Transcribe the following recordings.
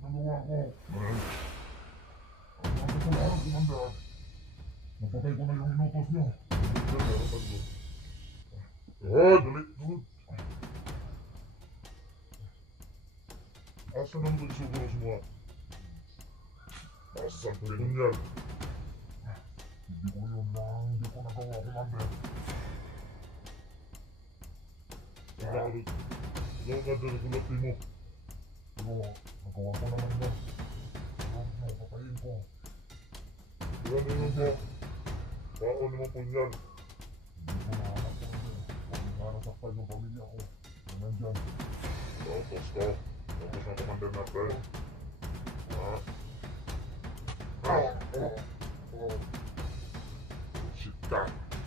nagawa ko. Ang kasalanan, Commander. Napatay ko na yung inutos nyo. Dali. Asa nandun siguro semua? Asan punyal? Hindi ko yun lang, hindi ko nagawa, Commander. Bakit? Ikaw ka dyan, kulati mo. Pero, nagawa ko naman yun. Pero, patayin ko. Yan yun po. Bako naman punyal. Hindi ko nakanak ko yun. Huwag nakasaktan yung pamilya ko. Yan dyan. Tapos ka. Tapos na Commander natin. Shit ka.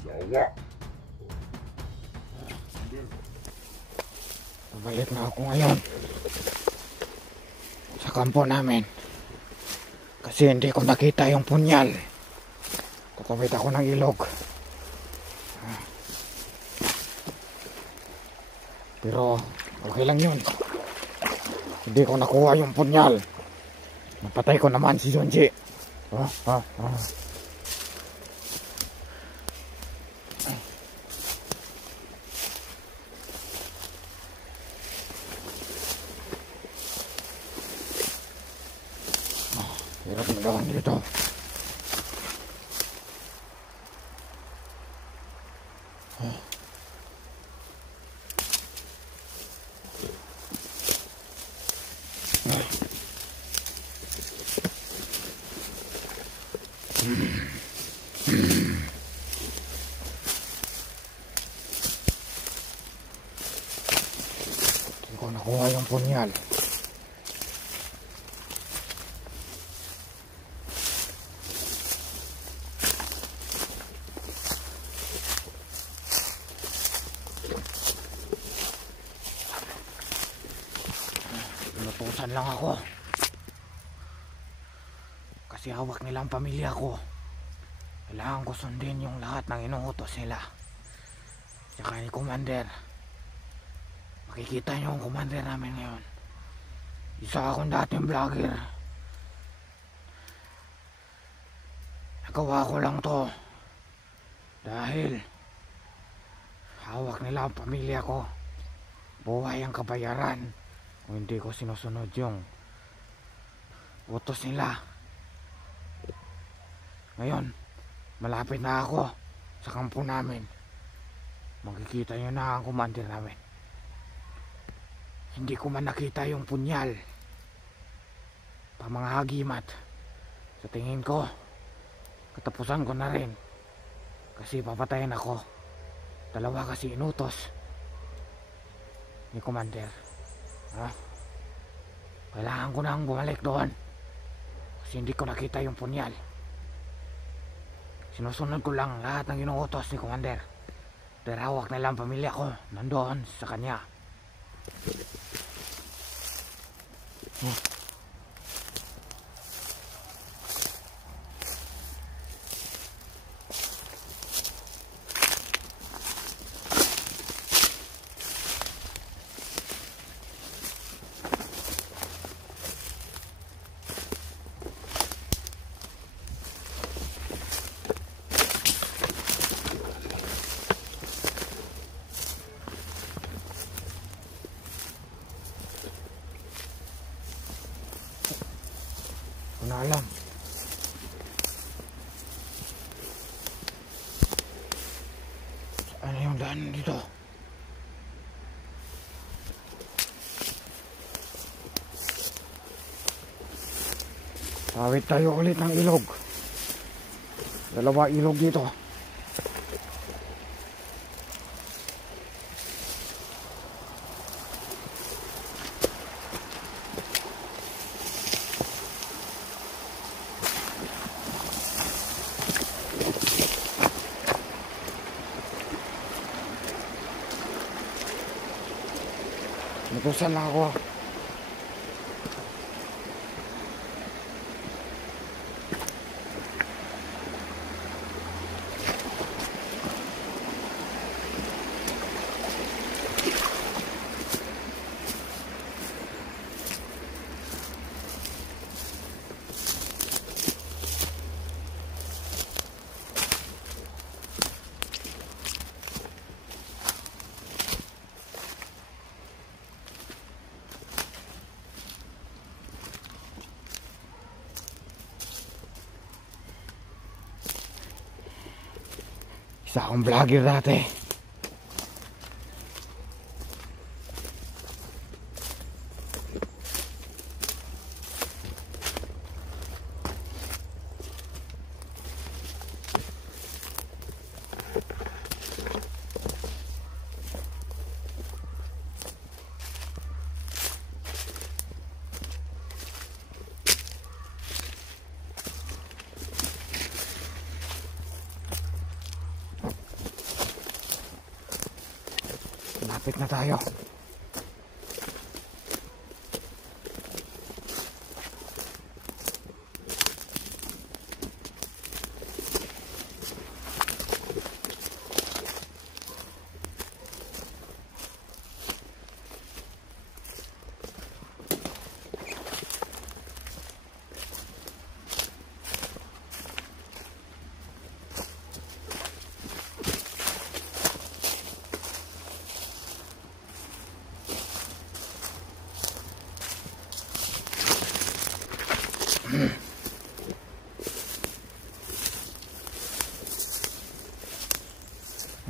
Yawa. Balik na ako ngayon sa kampo namin kasi hindi ko nakita yung punyal. Tatawid ako ng ilog, pero okay lang yun. Hindi ko nakuha yung punyal. Napatay ko naman si Junji. Hirap na gawin dito. Hindi ko nakuha yung punyal. Inutusan lang ako kasi hawak nila ang pamilya ko. Kailangan ko sundin yung lahat ng inuutos nila. Tsaka ni Commander. Makikita nyo ang Commander namin ngayon. Isa akong dating vlogger. Nagawa ko lang to dahil hawak nila ang pamilya ko. Buhay ang kabayaran kung hindi ko sinusunod yung utos nila. Ngayon, malapit na ako sa kampo namin. Makikita nyo na ang Commander namin. Hindi ko man nakita yung punyal. Mga hagimat. Sa tingin ko, katapusan ko na rin. Kasi papatayin ako. Dalawa kasi inutos ni Commander. Kailangan ko nang bumalik doon kasi hindi ko nakita yung punyal. Sinusunod ko lang lahat ng inuutos ni Commander. Pero hawak na lang pamilya ko nandoon sa kanya. Ko na alam. Ano yung daan dito? Tawid tayo ulit ng ilog. Dalawa ilog dito. Natusan lang ako. Isa akong vlogger dati. Lapit na tayo.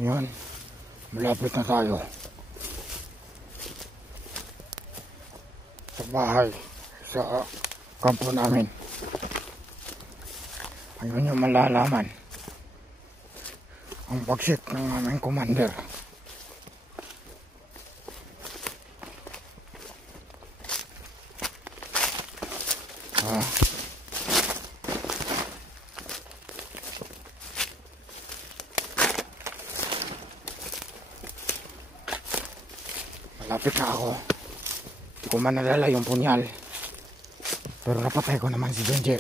Ayan, malapit na tayo sa bahay, sa kampo namin. Ayun yung malalaman ang bagsit ng aming commander. Malapit na ako. Hindi ko man nadala yung punyal. Pero napatay ko naman si Junji.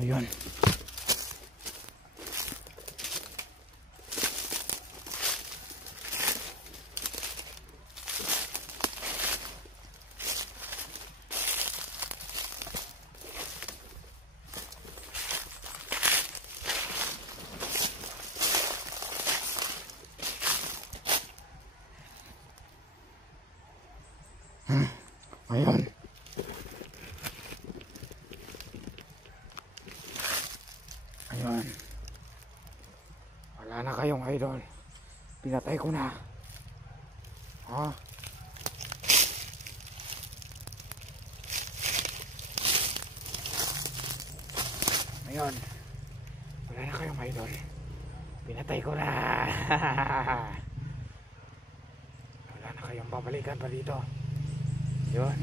Ayun. Ayun. Ayun. Wala na kayong idol. Pinatay ko na. Ayun. Wala na kayong idol. Pinatay ko na. Wala na kayong babalikan pa dito. Yun.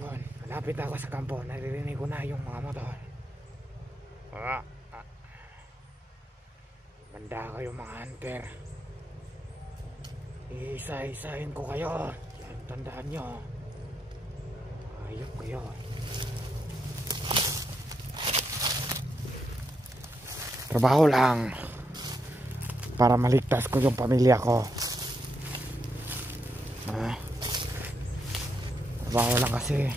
Yun. Malapit ako sa kampo. Naririnig ko na yung mga motor. Banda kayo mga hunter. Iisa-isahin ko kayo. Yan, tandaan nyo. Ayop kayo. Trabaho lang para maligtas ko yung pamilya ko. Trabaho lang kasi.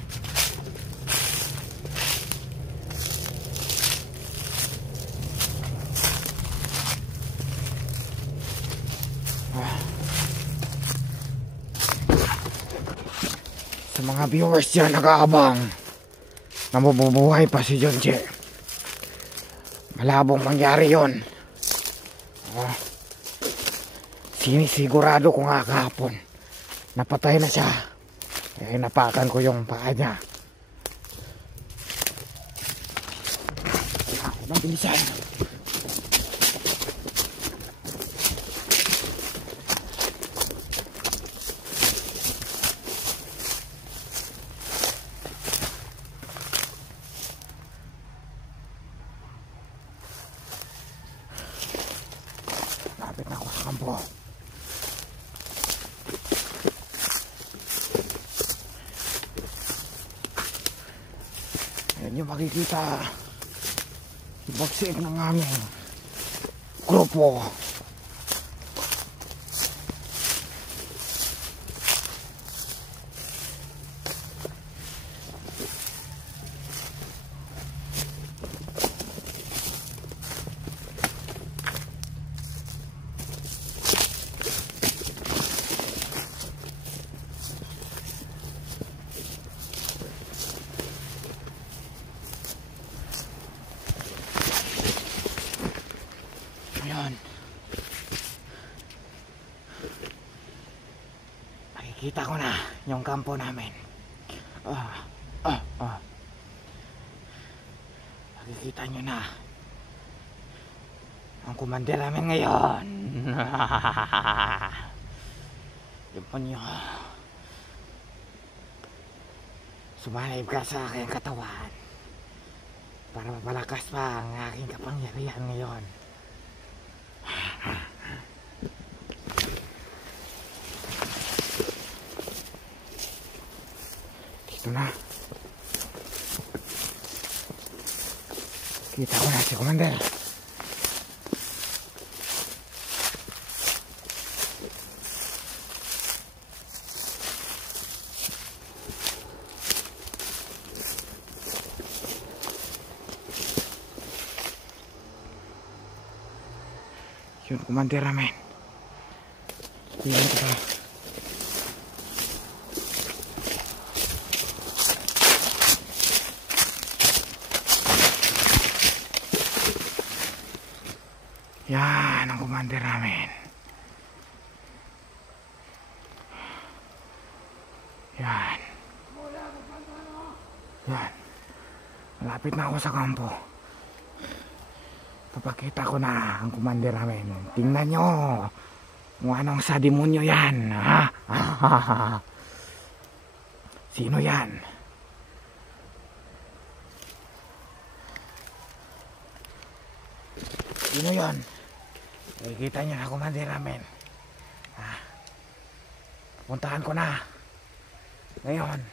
Sa mga viewers dyan nag-aabang na mabubuhay pa si Junji, malabong mangyari yun. Sinisigurado ko nga kahapon napatay na siya. Eh, napakan ko yung paa niya. Ako nang bilisan. Lapit na ako sa kampo. Yan yung makikita bagsik ng aming grupo. Nakita ko na yung kampo namin. Nakikita nyo na ang kumander namin ngayon. Demonyo, sumanib ka sa aking katawan para mapalakas pa ang aking kapangyarihan ngayon. Dito na. Kita ko na si Commander. Yun, Commander namin. Tingnan ko pa. Yan ang commander namin. Yan. Yan. Malapit na ako sa kampo. Papakita ko na ang commander namin. Tingnan nyo kung anong sa demonyo yan. Ha? Sino yan? Sino yan? Nakikita nyo na commander namin. Puntahan ko na. Ngayon.